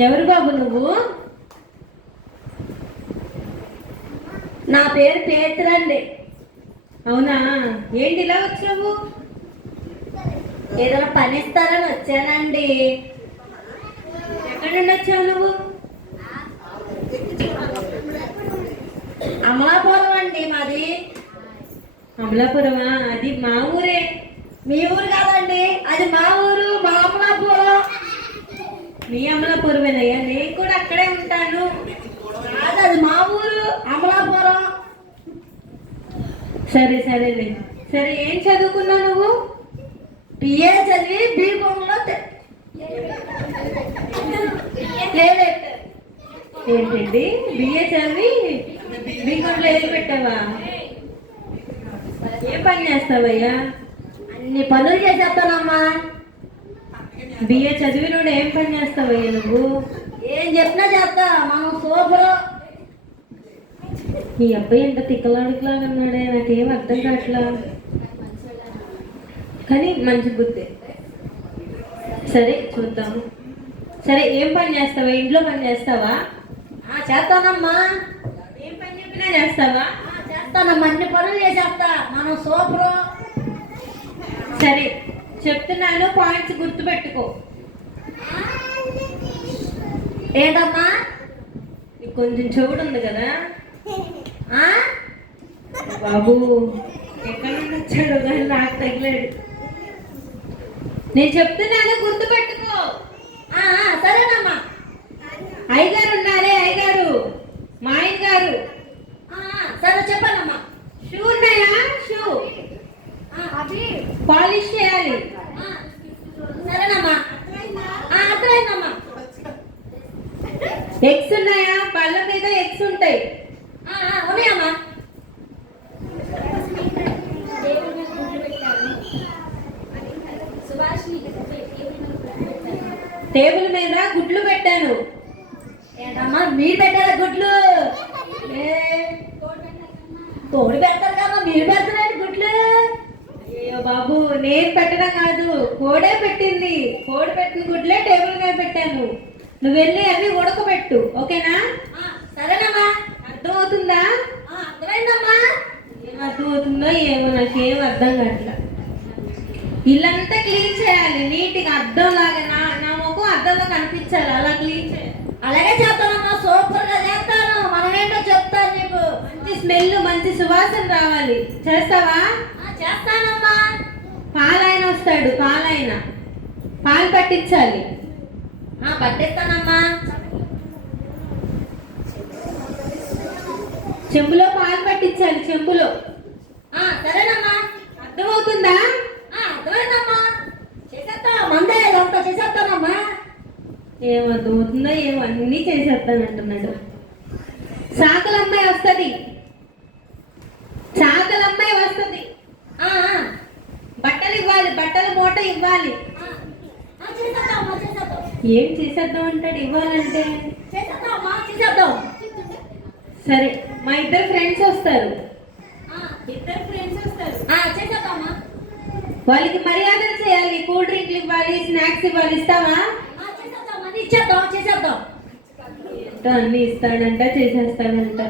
ఎవరు బాబు నువ్వు? నా పేరు పేతురండి. అవునా, ఏంటి ఇలా వచ్చావు? ఏదైనా పని ఇస్తారని వచ్చానండి. ఎక్కడి నుండి వచ్చావు నువ్వు? అమలాపురం అండి మాది. అమలాపురమా? అది మా ఊరే. మీ ఊరు కాదండి, అది మా ఊరు, మా అమలాపురం. మీ అమలాపురమేనయ్యా, నేను కూడా అక్కడే ఉంటాను. కాదు, అది మా ఊరు అమలాపురం. సరే సరేలే. సరే, ఏం చదువుకున్నావు నువ్వు? బిఏ చదివి బీకాంలో ఏంటండి, బిఏ చదివి బీకాంలో ఏది పెట్టావా? ఏం పని చేస్తావయ్యా? అన్ని పనులు చేసేస్తానమ్మా. బిఏ చదివినోడు ఏం పని చేస్తావయ్యా నువ్వు? ఏం చెప్పినా చేస్తా, మనం సూపర్. మీ అబ్బాయి ఎంత తిక్కలాడుకులాగా ఉన్నాడే, నాకేం అర్థం కావట్లా. కానీ మంచి బుద్ధి. సరే చూద్దాము. సరే, ఏం పని చేస్తావా? ఇంట్లో పని చేస్తావా? చేస్తానమ్మా. ఏం పని చెప్పినా చేస్తావా? చేస్తానమ్మా, అన్ని పనులు చేసేస్తా, మనం సూపర్. సరే చెప్తున్నాను, పాయింట్స్ గుర్తుపెట్టుకో. ఏంటమ్మా? నీకు కొంచెం చెవుడు ఉంది కదా బాబు, ఎక్కడ నుండి వచ్చాడు కానీ నాకు తగిలాడు. నేను చెప్తున్నాను, గుర్తుపెట్టుకో. సరేనమ్మా. అయ్యగారు ఉన్నారే, అయ్యగారు, మా ఆయన గారు. సరే చెప్పండమ్మా. షూ ఉన్నాయా? షూ అది పాలిష్ చేయాలి. సరేనమ్మా, అర్థమైందమ్మా. ఎగ్స్ ఉన్నాయా? పళ్ళ మీద ఎగ్స్ ఉంటాయి. ఉన్నాయమ్మా. టేబుల్ మీద గుడ్లు పెట్టాను. ఏంటమ్మా మీరు పెట్టారా గుడ్లు? తోడు పెడతారు కదా, మీరు పెడతారండి గుడ్లు? అయ్యో బాబు, నేను పెట్టడం కాదు, కోడే పెట్టింది. కోడి పెట్టిన గుడ్లే టేబుల్ మీద పెట్టాను. నువ్వు వెళ్ళి అవి ఉడకబెట్టు, ఓకేనా? సరేనమ్మా. అర్థమవుతుందా? అర్థమైందమ్మా. ఏం అర్థమవుతుందో ఏమో, నాకేం అర్థం కావట్లా. ఇల్లంతా క్లీన్ చేయాలి నీట్గా, అద్దం లాగా. నా ముఖం అద్దంలో కనిపించాలి, అలా క్లీన్ చేయాలి. అలాగే చేస్తానమ్మా, సూపర్ గా చేస్తాను. మనమేంటో చెప్తాను నీకు. మంచి స్మెల్, మంచి సువాసన రావాలి. చేస్తావా? చేస్తానమ్మా. పాలైన వస్తాడు, పాలు పట్టించాలి. పట్టిస్తానమ్మా. చెంబులో పాలు పట్టించాలి, చెంబులో. సరేనమ్మా. అర్థమవుతుందా? అర్థమైందమ్మా. చేసేస్తా, మందే అంతా చేసేస్తానమ్మా. ఏం అర్థమవుతుందో ఏమో, అన్నీ చేసేస్తానంటున్నాడు. చాకలమ్మాయి వస్తుంది. బట్టలు ఇవ్వాలి, బట్టల మూట ఇవ్వాలి. ఏం చేసేద్దాం అంటాడు, ఇవ్వాలంటే. సరే, మా ఇద్దరు ఫ్రెండ్స్ వస్తారు. వాళ్ళకి మర్యాదలు చేయాలి, కూల్ డ్రింక్లు ఇవ్వాలి, స్నాక్స్ ఇవ్వాలి. ఇస్తావా? చేసేద్దాం. ఎంతో అన్ని ఇస్తాడంట, చేసేస్తాడంట.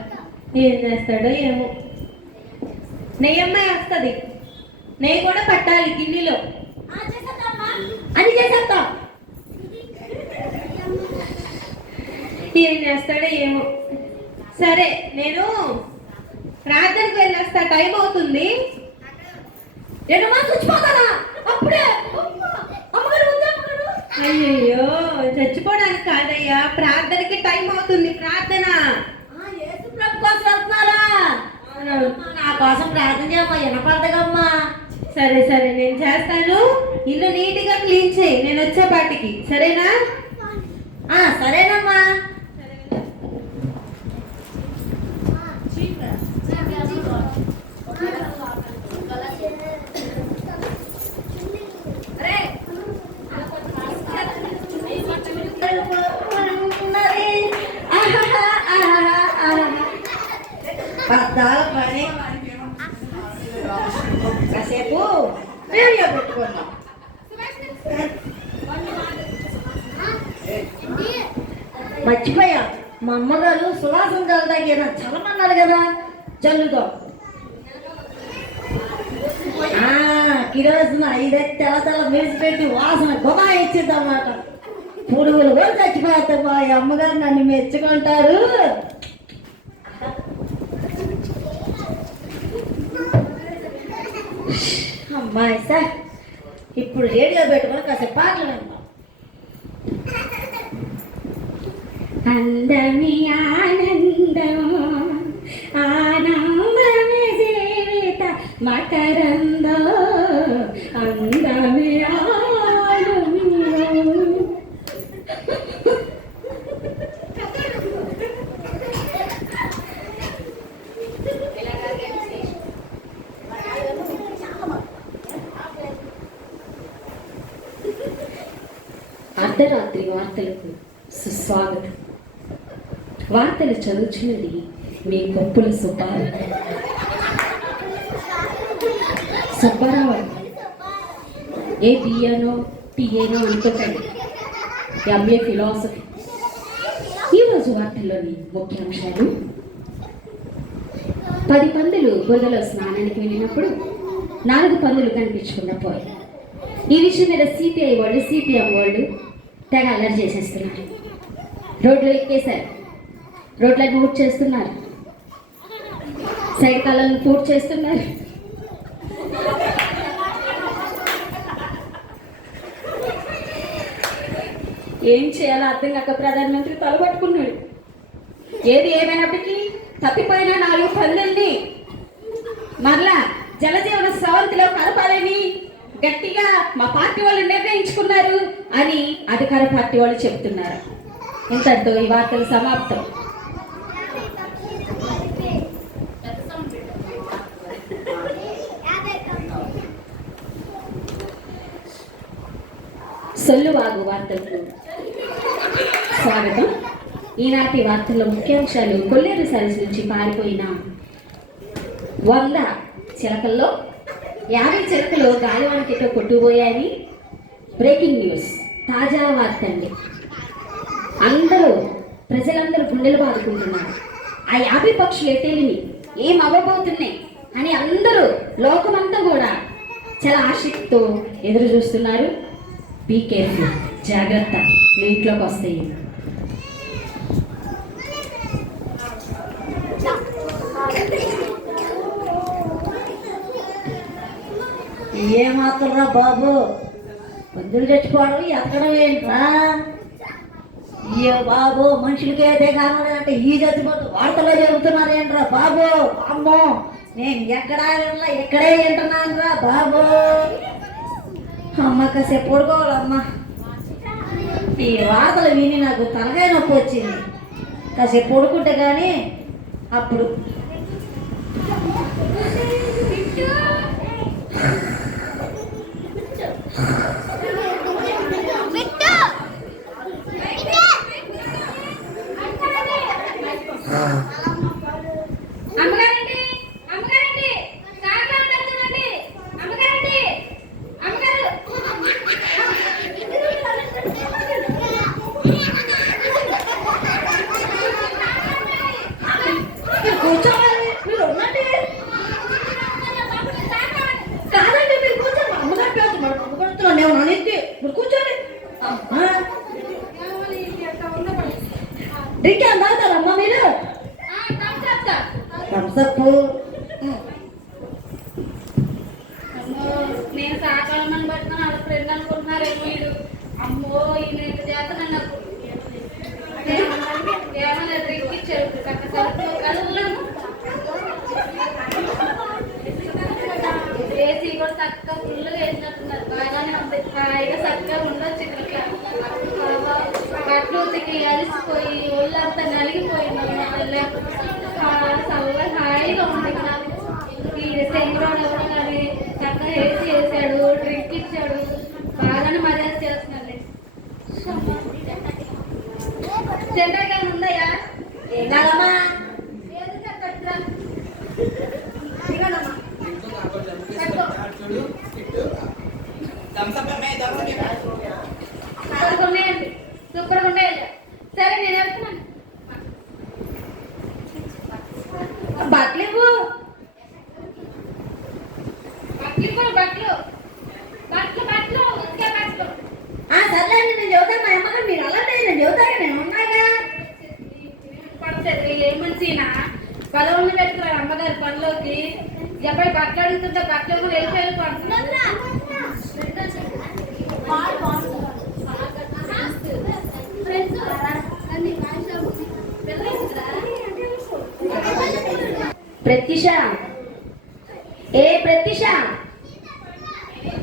ఏం చేస్తాడో ఏమో. నెయ్యి అమ్మాయి వస్తుంది, నెయ్యి కూడా పట్టాలి గిన్నెలో. అని చేసేద్దాం. ఏం చేస్తాడో ఏమో. సరే, నేను ప్రార్థనకు వెళ్ళొస్తా, టైం అవుతుంది. అప్పుడే అయ్యయ్యో, చచ్చిపోవడానికి కాదయ్యా, ప్రార్థనకి టైం అవుతుంది. ప్రార్థన నా కోసం ప్రార్థన చేయమ్మా, వినపడదమ్మా. సరే సరే, నేను చేస్తాను. ఇల్లు నీట్గా క్లీన్ చేయి నేను వచ్చేపాటికి, సరేనా? సరేనమ్మా. పద్దాల పని కాసేపు రేడియో పెట్టుకున్నాం. మర్చిపోయా, మా అమ్మగారు సువాసన చల్లడానికి చల్లమన్నారు కదా, జల్లుతో కిరోసిన ఇదైతే తెల్ల తెల్ల మెరిసిపెట్టి వాసన గుమా ఇచ్చింది అన్నమాట. పురుగులు కూడా చచ్చిపోతాయి. మా అమ్మగారు నన్ను మెచ్చుకుంటారు. అమ్మాయి సార్, ఇప్పుడు రేడియో పెట్టుకొని కాసేపు పాటలు వింటాం. అందమి ఆనందం ఆనందమే జీవిత మకరందో అందమి ఆనందం. అర్ధరాత్రి వార్తలకు సుస్వాగతం. వార్తలు చదువుచున్నది మీ కొప్పుల సుబ్బారావు. ఏ బిఏనో టీఏనో అనుకోకండి, ఎంఏ ఫిలాసఫీ. ఈరోజు వార్తల్లోని ముఖ్యాంశాలు: 10 పందులు బురదలో స్నానానికి వెళ్ళినప్పుడు 4 పందులు కనిపించకుండా పోయి. ఈ విషయం మీద సిపిఐ వాళ్ళు, సిపిఎం వాళ్ళు తెగ అల్లరి చేసేస్తున్నారు. రోడ్లు ఎక్కేశారు, రోడ్లను పూర్తి చేస్తున్నారు, సైడ్ కాలను పూర్తి చేస్తున్నారు. ఏం చేయాలో అర్థం కాక ప్రధానమంత్రి తలపట్టుకున్నాడు. ఏది ఏమైనప్పటికీ తప్పిపోయిన 4 పందుల్ని మరలా జలజీవన స్రవంతిలో కలపాలని గట్టిగా మా పార్టీ వాళ్ళు నిర్ణయించుకున్నారు అని అధికార పార్టీ వాళ్ళు చెప్తున్నారు. ఇంతటితో ఈ వార్తలు సమాప్తం. సొల్లువాగు వార్తలకు స్వాగతం. ఈనాటి వార్తల్లో ముఖ్యాంశాలు: కొల్లేరు సరస్సు నుంచి పారిపోయిన 100 చిలకల్లో 50 చిలకలు గాలివానకితో కొట్టుకుపోయాయని బ్రేకింగ్ న్యూస్. తాజా వార్త అండి. ప్రజలందరూ గుండెలు బాదుకుంటున్నారు. ఆ 50 పక్షులు ఎట్టేలిని ఏం అవ్వబోతున్నాయి అని అందరూ, లోకమంతా కూడా చాలా ఆసక్తితో ఎదురు చూస్తున్నారు. బీ కేర్ఫుల్, జాగ్రత్త, ఇంట్లోకి వస్తాయి. ఏమాత్రరా బాబు, పందులు చచ్చిపోవడం ఎక్కడం ఏంట్రా? అయ్యో బాబు, మనుషులకి అయితే కావాలంటే ఈ చచ్చిపోతూ వార్తలో జరుగుతున్నారేంట్రా బాబు? అమ్మో, నేను ఎక్కడా వినలా, ఇక్కడే వింటున్నాను రా బాబు. అమ్మ కాసేపు పడుకోవాలమ్మా. ఈ వార్తలు విని నాకు తలకాయ నొప్పి వచ్చింది. కాసేపు పడుకుంటే కానీ అప్పుడు డ్రింక్ ఏం తాగుతారమ్మా మీరు? థమ్సప్. నేను సాకాలమని పట్టుకుని వాళ్ళ ఫ్రెండ్ అనుకుంటున్నారేమో వీడు. అమ్మో, ఈయన చేతన నాకు ఏమన్నా డ్రింక్ ఇచ్చారు. ఏసీ కూడా చక్కగా ఫుల్గా వేసినట్టున్నారు. బాగానే ఉంది, హాయిగా చక్కగా ఉండొచ్చు ఇక్కడ. కట్లూతికి అలిసిపోయి ఒళ్ళంతా నలిగిపోయింది. చల్లగా హాయిగా ఉంది ఇక్కడ. ఈ సెంగ్రోడ్ ఎవరు కానీ చక్కగా ఏసీ వేసాడు, డ్రింక్ ఇచ్చాడు, బాగానే మజా చేస్తున్నాడు. సెంటర్ ఉందయ్యా? ఏం కాదమ్మా, సూపర్గా ఉన్నాయండి. సరే, నేను చేసుకుంటే బట్టలు కూడా వెళ్ళిపోతున్నాను. ప్రత్యూష, ఏ ప్రత్యూష,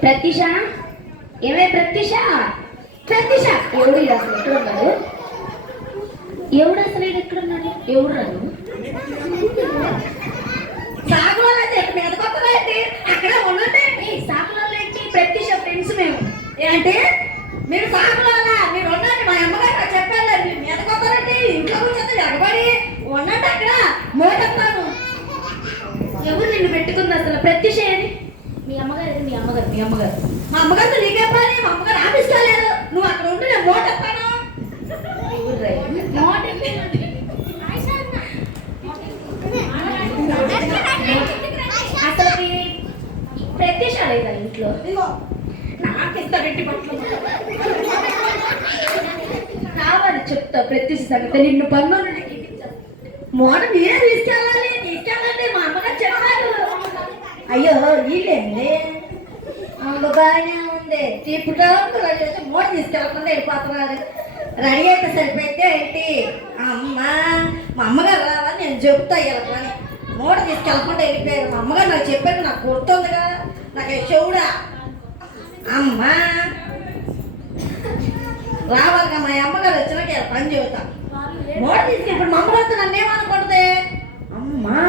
ప్రత్యూష, ఏమే ప్రత్యూష, ప్రత్యూష. ఎవడు అసలు ఎక్కడున్నాడు? ఎవడు అసలు ఎక్కడున్నాడు? ఎవడు రాదు? సాగులో అయితే మీద కొత్తగా ఏంటి అక్కడ ఉండండి. సాకులో ఏంటి? ప్రత్యూష ఫ్రెండ్స్ మేము. ఏంటి మీరు సాగులోనా? మీరు ఉండండి. మా అమ్మగారు నాకు చెప్పారు మీరు మీద కొత్తరండి. ఇంట్లో కూర్చొని ఎగబడి ఉండండి. అక్కడ మోటస్తాను. ఎవరు నిన్ను పెట్టుకుంది అసలు? ప్రత్యూష ఏది? మీ అమ్మగారు. మీ అమ్మగారు. మీ అమ్మగారు. మా అమ్మగారితో నీకే పని? మా అమ్మగారు ఆఫీస్ కాలేదు. నువ్వు అక్కడ ఉండి నేను మోటస్తాను. అసలు ప్రత్యూష లేదా ఇంట్లో? నాకు ఇస్తాడండి బట్టలు. కావాలి చెప్తా ప్రత్యూష సంగతి. నిన్ను పన్ను మోట మీరే తీసుకెళ్ళాలి. తీసుకెళ్ళండి. మా అమ్మగారు చెప్పారు. అయ్యో వీళ్ళేండి బాగానే ఉంది. ఇప్పుడు రెడీ అయితే మోట తీసుకెళ్ళకుండా వెళ్ళిపోతున్నారు. రెడీ అయితే సరిపోతే ఏంటి? అమ్మా మా అమ్మగారు రావాలి నేను చెప్తా వెళ్ళమని. మోట తీసుకెళ్ళకుండా వెళ్ళిపోయారు. మా అమ్మగారు నాకు చెప్పారు. నాకు గుర్తుందిగా. నాకు చెవుడా అమ్మా రావాలిగా. మా అమ్మగారు వచ్చినాక ఇలా పని చెబుతా. మోట తీసుకెళ్ళి ఇప్పుడు మా అమ్మగారితో నన్ను ఏమనుకుంటుంది? అమ్మా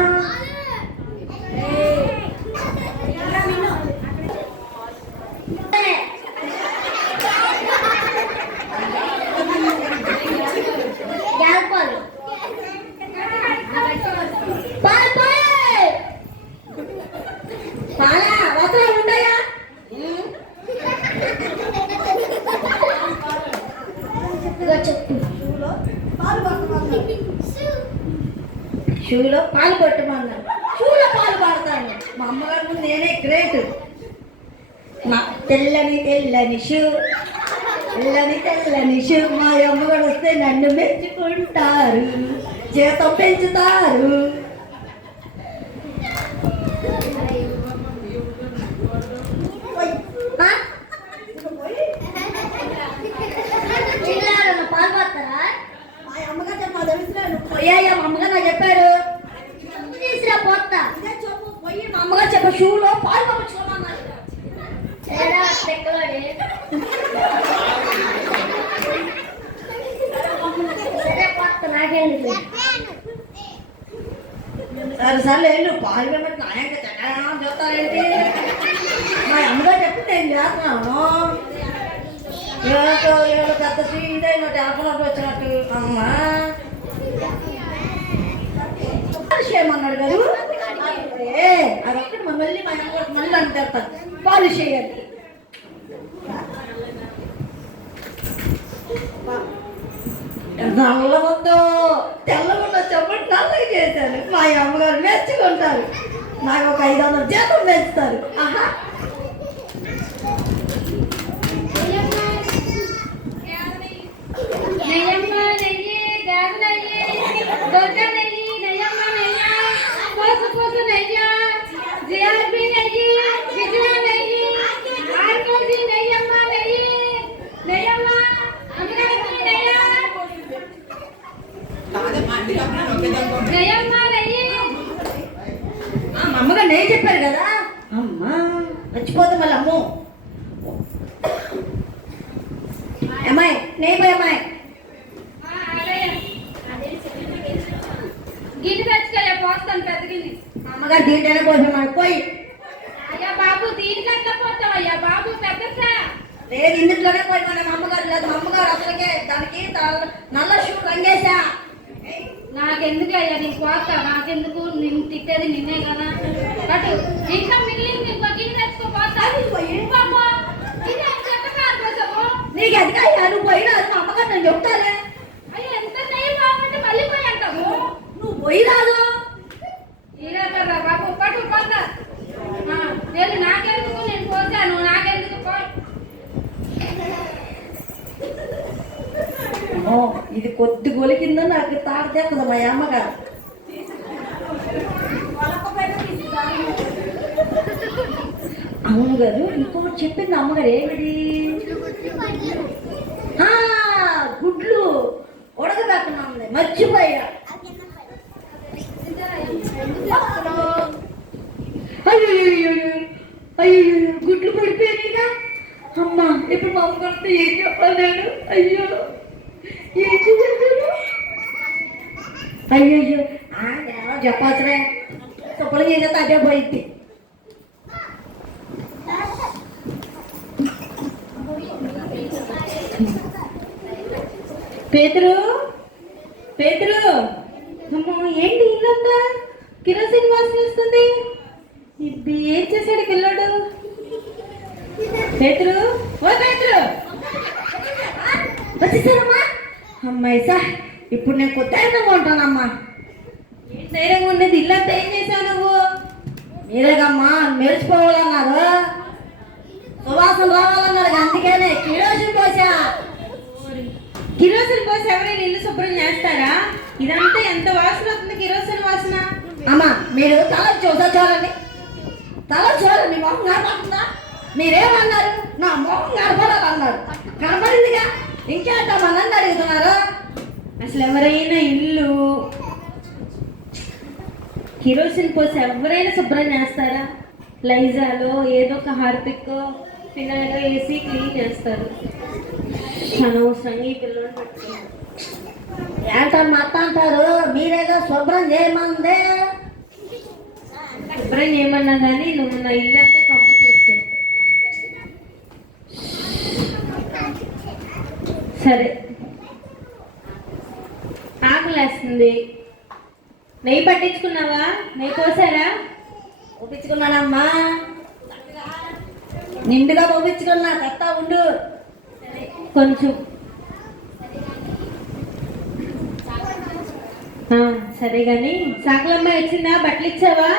పాలా వసలు ఉంటాయా? చెప్పు. షూలో పాలు పట్టమన్నారు. షూలో పాలు పడతాను. మా అమ్మగారు ముందు నేనే గ్రేట్. మా తెల్లని తెల్లని షూ, తెల్లని తెల్లని షూ. మా అమ్మగారు వస్తే నన్ను మెచ్చుకుంటారు, జీతం పెంచుతారు. పాలు పడతారా? మా అమ్మగారు చెప్పా తెలుసు. పోయాయా మా అమ్మగారు నాకు చెప్పారు. తీసురా పోతా. ఇదే చెప్పు పోయి మా అమ్మగారు చెప్ప షూలో పాలు పంపించుకోమన్నారు. సరే పోతా. నాకేంటి? సరే సరే వెళ్ళు. పాలు పెట్టి నాయంగా చక్కగా చెప్తారేంటి? మా అమ్మగారు చెప్పి నేను చేస్తున్నాను. ఏదో ఏదో పెద్ద సీన్ టెలిఫోన్ వచ్చినట్టు. అమ్మా చేయమన్నాడు గారు. అదొక్కటి మళ్ళీ మా అమ్మగారు మళ్ళీ అని చెప్తాను. పాలిష్ చేయాలి. నల్లవద్దు తెల్లగుండా చెప్పండి. నల్లగా చేశాను. మా అమ్మగారు మెచ్చుకుంటారు. నాకు ఒక 500 జీతం పెంచుతారు. ఆహా మా అమ్మగారు నేను చెప్పారు కదా. అమ్మా మర్చిపోతే మళ్ళీ అమ్మో. అమ్మాయి నెయ్యి పోయి అమ్మాయి. గిన్నె తెచ్చుకోలే పోస్తాను పెద్ద గిన్నె. అమ్మగారు దీంట్లోనే పోయి మనకు పోయి. అయ్యా బాబు దీనికి ఎట్లా పోతావు? అయ్యా బాబు పెద్ద లేదు ఇందులోనే పోయి మన అమ్మగారు లేదు. మా అమ్మగారు అసలుకే దానికి నల్ల షూ రంగేసా. నాకెందుకు అయ్యా నీకు పోతా? నాకెందుకు? నిన్ను తిట్టేది నిన్నే కదా. అటు ఇంకా మిగిలింది ఇంకో గిన్నె తెచ్చుకోపోతా. నీకు ఎదుగా నువ్వు పోయినా మా అమ్మగారు నేను చెప్తాలే. అయ్యా ఎంత నెయ్యి బాగుంటే మళ్ళీ పోయి అంటావు. నువ్వు పోయి రాదు. ఇలా కదా బాబు పట్టు పోతా. నేను నాకెందుకు? నేను పోతాను. నాకెందుకు? పోయి ఇది కొద్ది గొలికిందో నాకు తాడతేస్తుంది మా అమ్మగారు. అవును గారు ఇంకొకటి చెప్పింది అమ్మగారు ఏమిటి ఆ, గుడ్లు ఉడకబెట్టనుంది మర్చిపోయా అయ్యో అయ్యో గుడ్లు పడిపోయాయిగా అమ్మా ఇప్పుడు మా అమ్మగారితో ఏం చెప్పాలి నేను అయ్యో ఏం చేయాలి అయ్యో నేను చెప్పచ్చులే శుభ్రం చేసేస్తే అదే పోయింది పేతురు పేతురు అమ్మో ఏంటి ఇల్లంతా కిరోసిన్ వాసన వస్తుంది ఇది ఏం చేశాడు పిల్లడు పేతురు ఓ పేతురు వచ్చేసారమ్మా అమ్మాయి సార్ ఇప్పుడు నేను కొత్తగా ఉంటానమ్మా ఏం ధైర్యంగా ఉండేది ఇల్లంతా ఏం చేశావు నువ్వు మీరేగమ్మా మెరిచిపోవాలన్నారు సువాసన రావాలన్నారు అందుకనే కిరోసిన్ పోసా కిరోసిన్ పోసి ఎవరైనా ఇల్లు శుభ్రం చేస్తారా ఇదంతా ఎంత వాసన వస్తుంది కిరోసిన్ వాసన అమ్మా మీరు తల చూడండి తల చూడండి మొహం కనపడుతుందా మీరేమన్నారు నా మొహం కనపడాలన్నారు కనపడిందిగా ఇంకేంటమ్మా నన్ను అడుగుతున్నారు అసలు ఎవరైనా ఇల్లు కిరోసిన్ పోసి ఎవరైనా శుభ్రం చేస్తారా లైజాలో ఏదో ఒక హార్పిక్ ఫినాయిల్ వేసి క్లీన్ చేస్తారు అనవసరంగా ఈ పిల్లలు పెట్టుకున్నారు ఏంటమ్మా అత్త అంటారు మీరేగా శుభ్రం చేయమందే శుభ్రం చేయమన్నా కానీ నువ్వు నా ఇల్లు అంతా కంపు చేసి పెట్టు సరే ఆకలేస్తుంది నెయ్యి పట్టించుకున్నావా నెయ్యి పోసారా పంపించుకున్నానమ్మా నిండుగా పంపించుకున్నా తెస్తా ఉండు కొంచెం సరే కానీ సాకలమ్మాయి వచ్చిందా బట్టలు ఇచ్చావా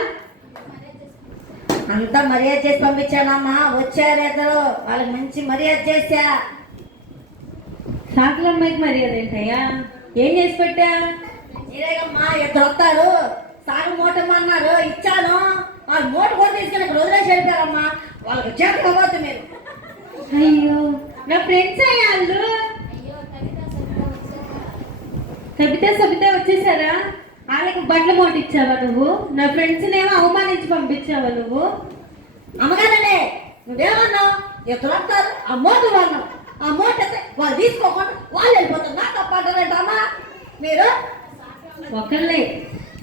అంతా మర్యాద చేసి పంపించానమ్మా వచ్చారు ఇద్దరు వాళ్ళకి మంచి మర్యాద చేశా సాకలమ్మాయికి మర్యాద ఏంటయ్యా ఏం చేసి పెట్టా మీరేగమ్మా ఇద్దరు వస్తారు సాగు మూటమన్నారు ఇచ్చాను వాళ్ళు మూట కూడా తీసుకుని ఇక్కడ వదిలేసి వెళ్ళిపోయారమ్మా వాళ్ళకి చేతులు అవ్వద్దు మీరు అయ్యో నా ఫ్రెండ్స్ అయ్యా వాళ్ళు సబిత వచ్చేసారా వాళ్ళకి బట్టలు మూట ఇచ్చావా నువ్వు నా ఫ్రెండ్స్ ఏమో అవమానించి పంపించావా నువ్వు అమ్మగారండి నువ్వేమన్నావు ఇద్దరు వస్తారు ఆ మూట అన్నావు ఆ మూట అయితే వాళ్ళు తీసుకోకుండా వాళ్ళు వెళ్ళిపోతారు నాకు తప్పంటారంటమ్మా మీరు ఒకళ్ళే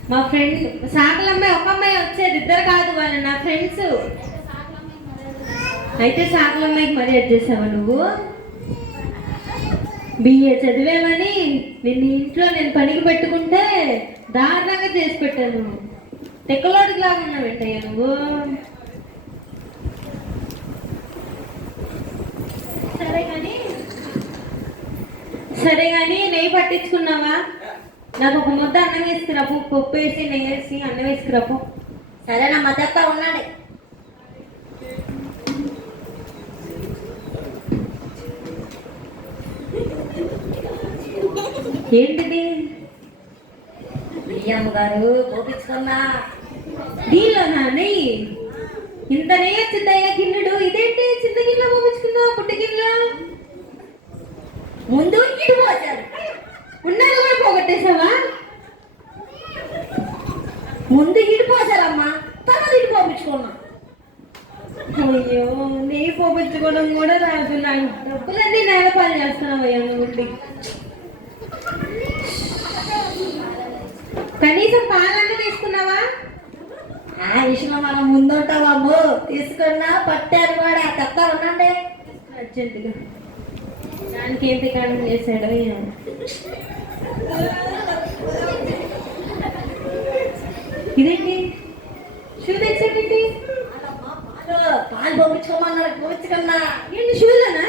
మా ఫ్రెండ్ సాకలమ్మాయి ఒక అమ్మాయి వచ్చేది ఇద్దరు కాదు వాళ్ళు నా ఫ్రెండ్స్ అయితే సాకలమ్మాయికి మర్యాద చేసావా నువ్వు బిఏ చదివేమని నిన్ను ఇంట్లో నేను పనికి పెట్టుకుంటే దారుణంగా చేసి పెట్టాను తెక్కలోడికి లాగా ఉన్నావు ఏంటయ్యా నువ్వు సరే కానీ నెయ్యి పట్టించుకున్నావా నాకు ఒక ముద్ద అన్నం వేసుకురాపు పప్పు వేసి నెయ్యి వేసి అన్నం వేసుకురాపు సరేనమ్మా తెస్తా ఉండండి ఏంటిది బియ్యమ్మ గారు పోపించుకున్నా దీనిలోనా నెయ్యి ఇంత నెయ్యి వచ్చిందయ్యా గిన్నెడు ఇదేంటి చిన్న గిన్నె పంపించుకున్నావు పుట్టి గిన్నె ముందు ఇటు పోసారు ఉన్నాక కూడా పోగొట్టేసావా ముందు ఇటు పోసారమ్మా తర్వాత ఇటు పోపించుకున్నా అయ్యో నెయ్యి పోపించుకోవడం కూడా రాదు నా డబ్బులన్నీ నేలపాలు చేస్తున్నావు అయ్యా నువ్వు కనీసం పాలన్నీ తీసుకున్నావా ఆ విషయంలో మనం ముందుంటావాము తీసుకున్నా పట్టారు కూడా తెస్తా ఉండండి అర్జెంటుగా దానికి ఏంటి కారణం చేశాడో ఏమో. ఇదేంటి షూ తెచ్చేటి పాలు పంపించుకోమన్నారు పంపించుకున్నా ఏంటి షూలోనా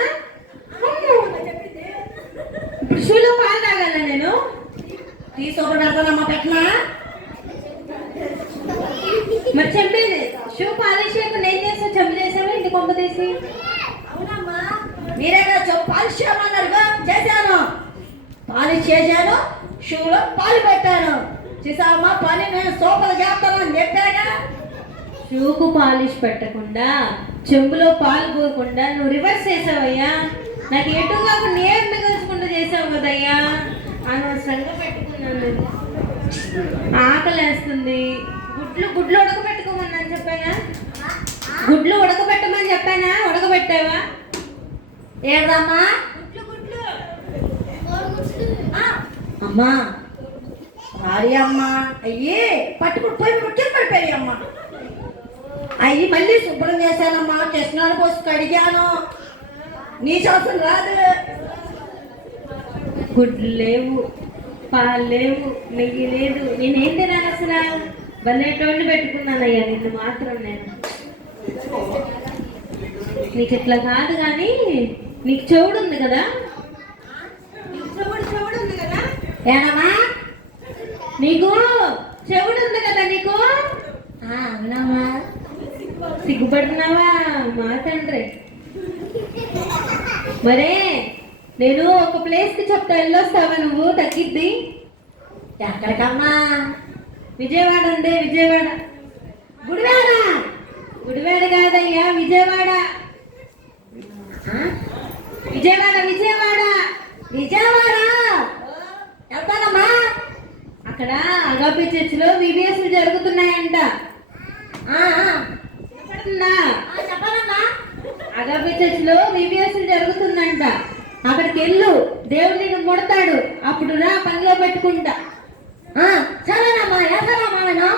ఇప్పుడు షూలో పాలు తాగాల నేను తీసుకోకుండా పెడతానమ్మా పెట్టినా మరి చెప్పేది షూ పాలిష్ చేయకుండా ఏం చేస్తావు చెంపు చేసావా ఇంటి కొంప తీసి అవునమ్మా మీరేగా పాలిష్ చేయమన్నారుగా చేశాను పాలిష్ చేశాను షూలో పాలు పెట్టాను చూసావమ్మా పని నేను సూపర్ చేస్తానని చెప్పాగా షూకు పాలిష్ పెట్టకుండా చెంబులో పాలు పోకుండా నువ్వు రివర్స్ చేసావయ్యా. నాకు ఎటు కాకుండా ఏం మిగల్చకుండా చేసావు కదయ్యా. అనవసరంగా పెట్టుకున్నాను. ఆకలేస్తుంది. గుడ్లు ఉడకబెట్టుకోమని చెప్పానా? గుడ్లు ఉడకబెట్టమని చెప్పానా? ఉడకబెట్టావా? ఏడమ్మా అమ్మా సారీ అమ్మా. అయ్యి పట్టుకుని పోయి ముట్టుకు పడిపోయి అమ్మా. అయ్యి మళ్ళీ శుభ్రం చేశానమ్మా. కృష్ణాలు పోసి కడిగాను. నీ కోసం రాదు. గుడ్లు లేవు, పాలు లేవు, నెయ్యి లేదు. నేనేం తినాలి అసలు? బల్లెటోళ్ళు పెట్టుకున్నానయ్యా నిన్ను మాత్రం నేను. నీకు ఇట్లా కాదు కానీ నీకు చెవుడు ఉంది కదా. చెవుడు ఉంది కదా. ఏనమ్మా నీకు చెవుడు ఉంది కదా నీకు. అవునమ్మా. సిగ్గుపడుతున్నావా మా తండ్రి? మరే నేను ఒక ప్లేస్కి చెప్తా, వెళ్ళొస్తావా నువ్వు? తగ్గిద్ది. ఎక్కడికమ్మా? విజయవాడ ఉంది. విజయవాడ. గుడివాడ. గుడివాడ కాదయ్యా, విజయవాడ. విజయవాడ విజయవాడ విజయవాడ వెళ్తానమ్మా. అక్కడ అగాపే చర్చిలో విబిఎస్ జరుగుతున్నాయంట. చెప్పండా? చెప్పనమ్మా. అగాపే చర్చిలో విబిఎస్ జరుగుతుందంట. అక్కడికి వెళ్ళు, దేవుడు నిన్ను ముడతాడు. అప్పుడు రా, పనిలో పెట్టుకుంటా. సరేనమ్మా. వెళ్తానమ్మా. నేను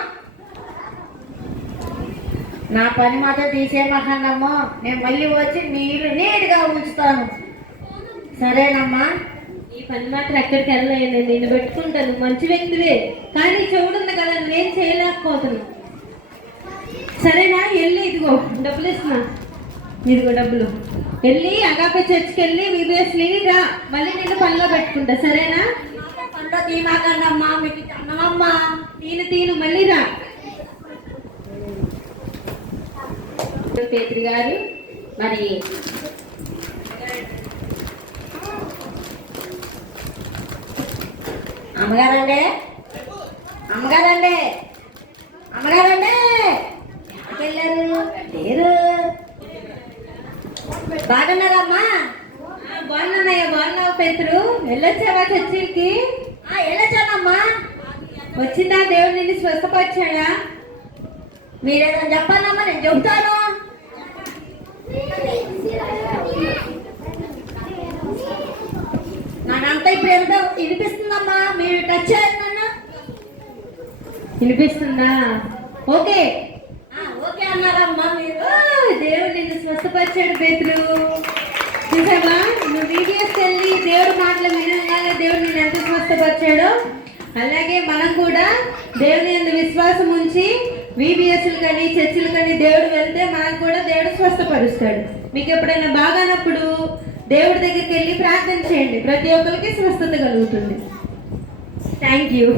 నా పని మాత్రం తీసేయమాకండమ్మా. నేను మళ్ళీ వచ్చి నీళ్ళు నీట్గా ఉంచుతాను. సరేనమ్మా. ఈ పని మాత్రం ఎక్కడికి వెళ్ళలేదు. నేను నిన్ను పెట్టుకుంటాను. మంచి వ్యక్తివే, కానీ చెవుడు ఉంది కదా, నువ్వేం చేయలేకపోతున్నావు. సరేనా? వెళ్ళి ఇదిగో డబ్బులు ఇస్తున్నా. ఇదిగో డబ్బులు. వెళ్ళి అగాపే చర్చికి వెళ్ళి విబిఎస్ రా, మళ్ళీ నిన్ను పనిలో పెట్టుకుంటా. సరేనా? పండ్లో తీమాకండమ్మా. మీకు అన్నమమ్మా. తీను మళ్ళీ రా. పేతురు గారు మరి అమ్మగారండి. అమ్మగారండి. అమ్మగారండి. ఎక్కడికి వెళ్ళారు? లేరు. బాగున్నారమ్మా? బాగున్నానయ్యా. బాగున్నావు పేతురు? వెళ్ళొచ్చావా చర్చికి? వెళ్ళొచ్చానమ్మా. వచ్చిందా? దేవుడు నిన్ను స్వస్థపరిచాడా? మీరేదో చెప్పాలమ్మా, నేను చెబుతాను. నాకంతా ఇప్పుడు ఎంత వినిపిస్తుందమ్మా. మీరు టచ్ చేయండి నన్ను. వినిపిస్తుందా? ఓకే. ఓకే అన్నారమ్మా మీరు. దేవుడు నిన్ను స్వస్థపరిచాడు పేతురు. చూసావా? నువ్వు వీడియోస్ వెళ్ళి దేవుడు మాటలు వినగానే దేవుడు నిన్ను ఎంత స్వస్థపరిచాడో, అలాగే మనం కూడా దేవుని యందు విశ్వాసం ఉంచి విబిఎస్లు కానీ చర్చిలు కానీ దేవుడు వెళ్తే మనకు కూడా దేవుడు స్వస్థపరుస్తాడు. మీకు ఎప్పుడైనా బాగానప్పుడు దేవుడి దగ్గరికి వెళ్ళి ప్రార్థన చేయండి. ప్రతి ఒక్కరికి స్వస్థత కలుగుతుంది. Thank you.